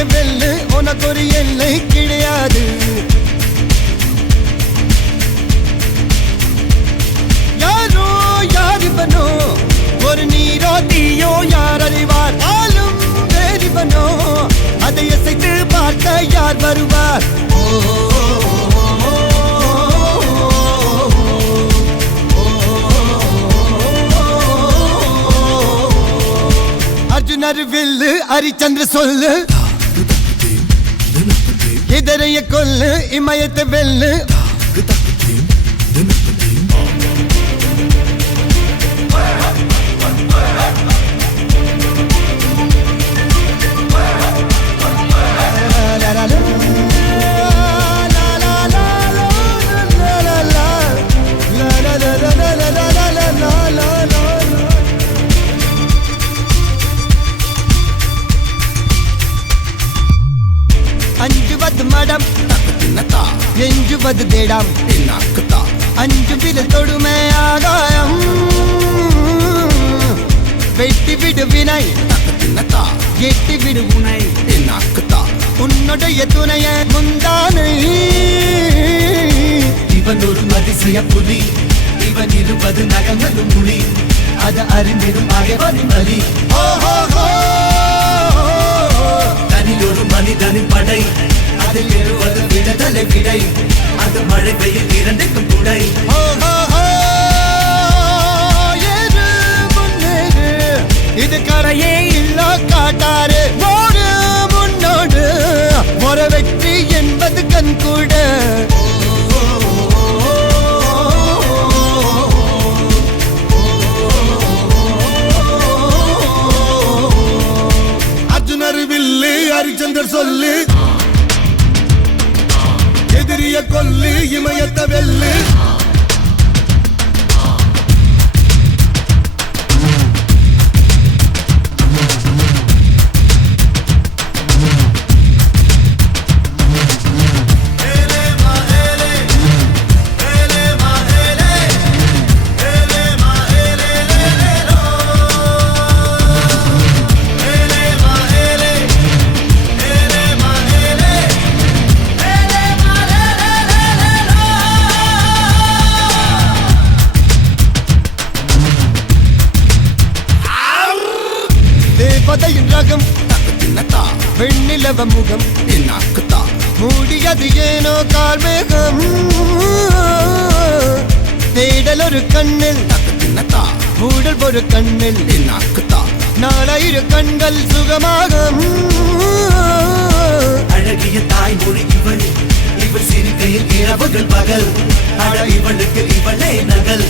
இமயத்தை வெல்லு உனக்கு ஒரு எல்லை கிடையாது யாரோ யாரிவனோ ஒரு நீரோ தீயோ யார் அறிவார் ஆளும் வேறிவனோ அதை அசைத்து பார்க்க யார் வருவார் அர்ஜுனர் வில்லு ஹரிச்சந்திர சொல்லு எதிரைய கொல்லு இமயத்தை வெல்லு அஞ்சுவது மடம் எஞ்சுவது தேடம் அஞ்சு விட தொடுமை ஆகாயம் வெட்டி விடு வினை எட்டி விடு உனை உன்னுடைய துணைய முந்தானை இவன் ஒரு அதிசய புலி இவன் இருபது நகங்களும் மொழி அது அறிந்திடும் ஆகவனின் வலி தனில் ஒரு மனிதனின் படை அதில் எழுவது விடுதலை விடை அது மழை பெய்யும் இரண்டுக்கும் துடை இது கரையே இல்ல காட்டாரு ஓடு முன்னோடு ஒரு வெற்றி என்பது கண் கூட அர்ஜுனர் வில்லு ஹரிச்சந்தர் சொல்லு எதிரிய கொல்லு இமயத்தை வெல்லு தேவதையின் ரகம் வெண்ணிலவ முகம் மூடியது ஏனோ கார்மேகம் தேடல் ஒரு கண்ணில் மூடல் ஒரு கண்ணில் நாலாயிர கண்கள் சுகமாக அழகிய தாய்மொழி இவள் இவள் சிரிக்கையில் இரவுகள் பகல் அழ இவளுக்கு இவளே நகல்